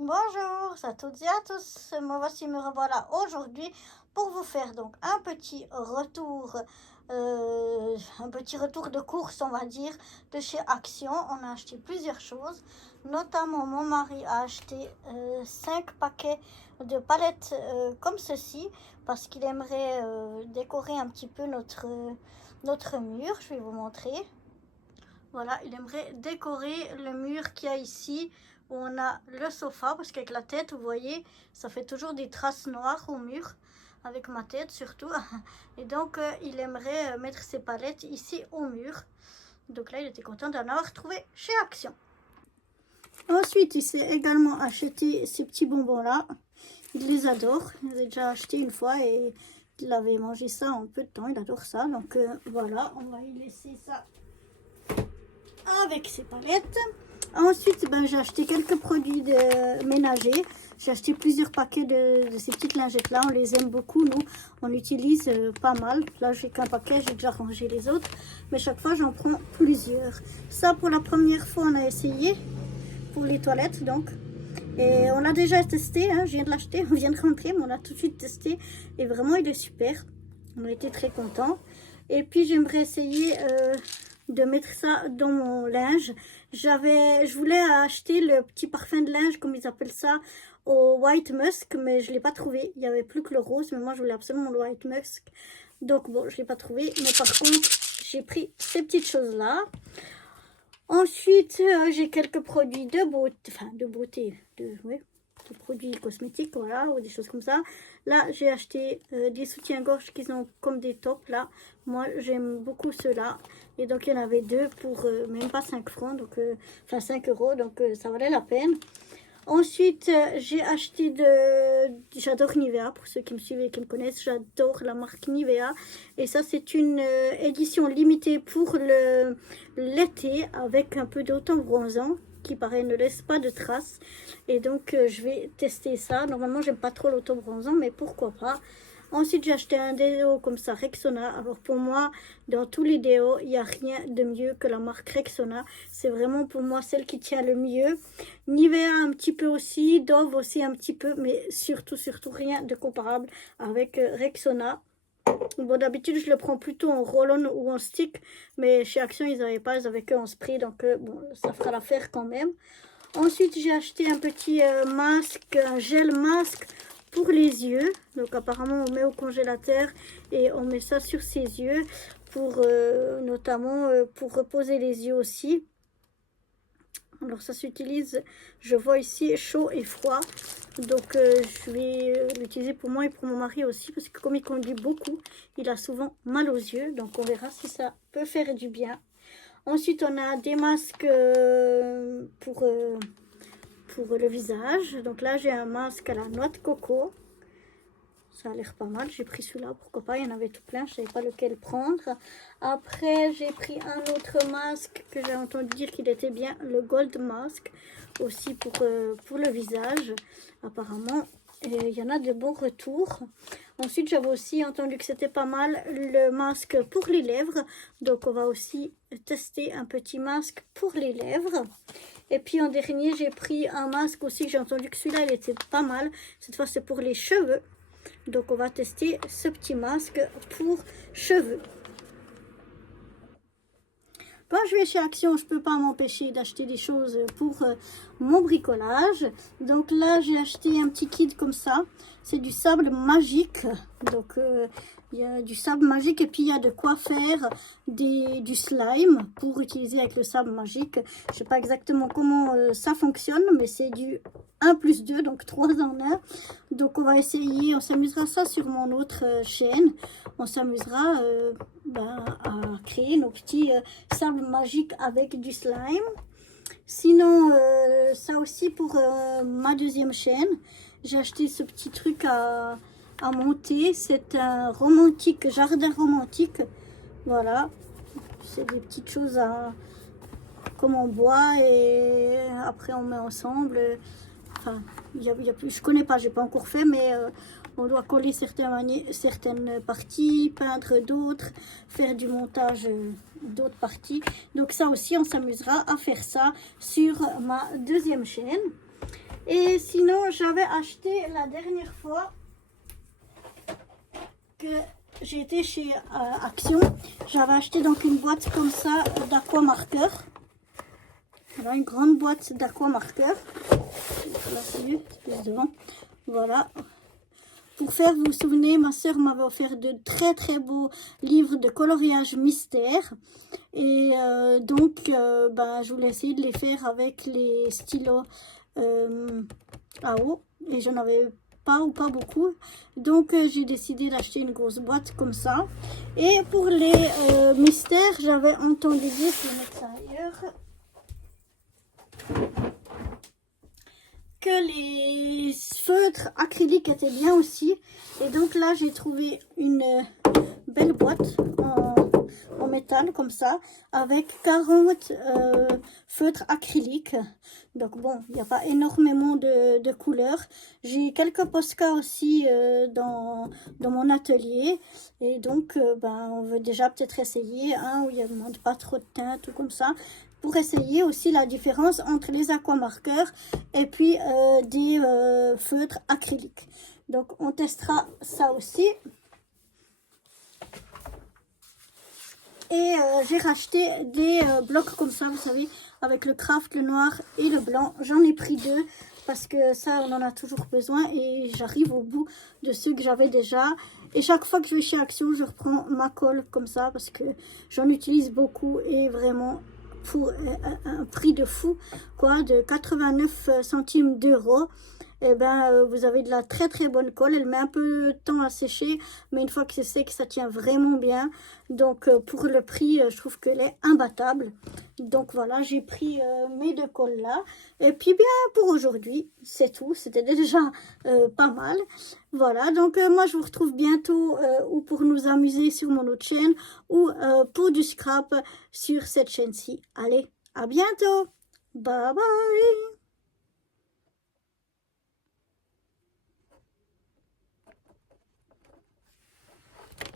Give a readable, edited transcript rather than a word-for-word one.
Bonjour à toutes et à tous, me revoilà aujourd'hui pour vous faire donc un petit retour de course, on va dire, de chez Action. On a acheté plusieurs choses, notamment mon mari a acheté 5 paquets de palettes comme ceci, parce qu'il aimerait décorer un petit peu notre mur. Je vais vous montrer. Voilà, il aimerait décorer le mur qu'il y a ici, où on a le sofa, parce qu'avec la tête, vous voyez, ça fait toujours des traces noires au mur, avec ma tête surtout. Et donc, il aimerait mettre ses palettes ici au mur. Donc là, il était content d'en avoir trouvé chez Action. Ensuite, il s'est également acheté ces petits bonbons-là. Il les adore. Il les a déjà acheté une fois et il avait mangé ça en peu de temps. Il adore ça. Donc voilà, on va y laisser ça avec ses palettes. Ensuite, j'ai acheté quelques produits ménagers. J'ai acheté plusieurs paquets de ces petites lingettes là. On les aime beaucoup, nous. On l'utilise pas mal. Là, j'ai qu'un paquet, j'ai déjà rangé les autres. Mais chaque fois, j'en prends plusieurs. Ça, pour la première fois, on a essayé pour les toilettes, donc. Et on l'a déjà testé, hein. Je viens de l'acheter, on vient de rentrer, mais on a tout de suite testé. Et vraiment, il est super. On a été très contents. Et puis, j'aimerais essayer de mettre ça dans mon linge. Je voulais acheter le petit parfum de linge, comme ils appellent ça, au White Musk, mais je ne l'ai pas trouvé. Il n'y avait plus que le rose, mais moi, je voulais absolument le White Musk. Donc, bon, je ne l'ai pas trouvé. Mais par contre, j'ai pris ces petites choses-là. Ensuite, j'ai quelques produits de beauté, de produits cosmétiques, voilà, ou des choses comme ça. Là, j'ai acheté des soutiens-gorge qui sont comme des tops, là. Moi, j'aime beaucoup ceux-là. Et donc, il y en avait deux pour même pas 5 francs, donc, 5 euros, donc ça valait la peine. Ensuite, j'ai acheté j'adore Nivea, pour ceux qui me suivent et qui me connaissent, j'adore la marque Nivea. Et ça, c'est une édition limitée pour l'été, avec un peu d'auto-bronzant, qui paraît ne laisse pas de traces. Et donc, je vais tester ça. Normalement, j'aime pas trop l'auto-bronzant, mais pourquoi pas. Ensuite, j'ai acheté un déo comme ça, Rexona. Alors pour moi, dans tous les déos, il n'y a rien de mieux que la marque Rexona. C'est vraiment pour moi celle qui tient le mieux. Nivea un petit peu aussi, Dove aussi un petit peu, mais surtout rien de comparable avec Rexona. Bon, d'habitude, je le prends plutôt en roll-on ou en stick, mais chez Action, ils n'avaient pas, ils avaient que en spray, donc bon, ça fera l'affaire quand même. Ensuite, j'ai acheté un petit masque, un gel masque pour les yeux. Donc apparemment, on met au congélateur et on met ça sur ses yeux pour notamment pour reposer les yeux aussi. Alors ça s'utilise, je vois ici, chaud et froid. Donc je vais l'utiliser pour moi et pour mon mari aussi, parce que comme il conduit beaucoup, il a souvent mal aux yeux. Donc on verra si ça peut faire du bien. Ensuite, on a des masques pour le visage. Donc là, j'ai un masque à la noix de coco. Ça a l'air pas mal. J'ai pris celui-là, pourquoi pas. Il y en avait tout plein, je ne savais pas lequel prendre. Après, j'ai pris un autre masque que j'ai entendu dire qu'il était bien, le Gold Mask, aussi pour le visage. Apparemment, il y en a de bons retours. Ensuite, j'avais aussi entendu que c'était pas mal le masque pour les lèvres. Donc, on va aussi tester un petit masque pour les lèvres. Et puis, en dernier, j'ai pris un masque aussi que j'ai entendu que celui-là, il était pas mal. Cette fois, c'est pour les cheveux. Donc, on va tester ce petit masque pour cheveux. Quand je vais chez Action, je ne peux pas m'empêcher d'acheter des choses pour mon bricolage. Donc là, j'ai acheté un petit kit comme ça. C'est du sable magique. Donc, il y a du sable magique et puis il y a de quoi faire du slime pour utiliser avec le sable magique. Je ne sais pas exactement comment ça fonctionne, mais c'est du 1+2, donc 3 en 1. Donc on va essayer, on s'amusera ça sur mon autre chaîne. On s'amusera à créer nos petits sables magiques avec du slime. Sinon, ça aussi pour ma deuxième chaîne. J'ai acheté ce petit truc à monter. C'est un romantique, jardin romantique. Voilà. C'est des petites choses comme en bois et après on met ensemble. Enfin, y a plus, je connais pas, j'ai pas encore fait, mais on doit coller certaines parties, peindre d'autres, faire du montage d'autres parties. Donc ça aussi, on s'amusera à faire ça sur ma deuxième chaîne. Et sinon, j'avais acheté la dernière fois que j'ai été chez Action. J'avais acheté donc une boîte comme ça d'aquamarqueur. Voilà, une grande boîte d'aquamarqueur. Là, c'est mieux, c'est plus devant. Voilà. Pour faire, vous vous souvenez, ma soeur m'avait offert de très très beaux livres de coloriage mystère. Et donc, je voulais essayer de les faire avec les stylos à eau. Et j'en avais pas ou pas beaucoup. Donc, j'ai décidé d'acheter une grosse boîte comme ça. Et pour les mystères, j'avais entendu dire, je vais mettre ça ailleurs, que les feutres acryliques étaient bien aussi. Et donc là, j'ai trouvé une belle boîte en métal comme ça, avec 40 feutres acryliques. Donc bon, il n'y a pas énormément de couleurs. J'ai quelques Posca aussi dans mon atelier. Et donc, on veut déjà peut-être essayer où il n'y a pas trop de teinte ou comme ça, pour essayer aussi la différence entre les aquamarqueurs et puis des feutres acryliques. Donc on testera ça aussi. Et j'ai racheté des blocs comme ça, vous savez, avec le craft, le noir et le blanc. J'en ai pris 2 parce que ça, on en a toujours besoin. Et j'arrive au bout de ceux que j'avais déjà. Et chaque fois que je vais chez Action, je reprends ma colle comme ça parce que j'en utilise beaucoup et vraiment pour un prix de fou, quoi, de 89 centimes d'euros. Et vous avez de la très très bonne colle. Elle met un peu de temps à sécher, mais une fois que c'est sec, ça tient vraiment bien. Donc pour le prix, je trouve qu'elle est imbattable. Donc voilà, j'ai pris mes 2 colles là. Et puis bien pour aujourd'hui, c'est tout. C'était déjà pas mal. Voilà, donc moi je vous retrouve bientôt ou pour nous amuser sur mon autre chaîne ou pour du scrap sur cette chaîne-ci. Allez, à bientôt. Bye bye.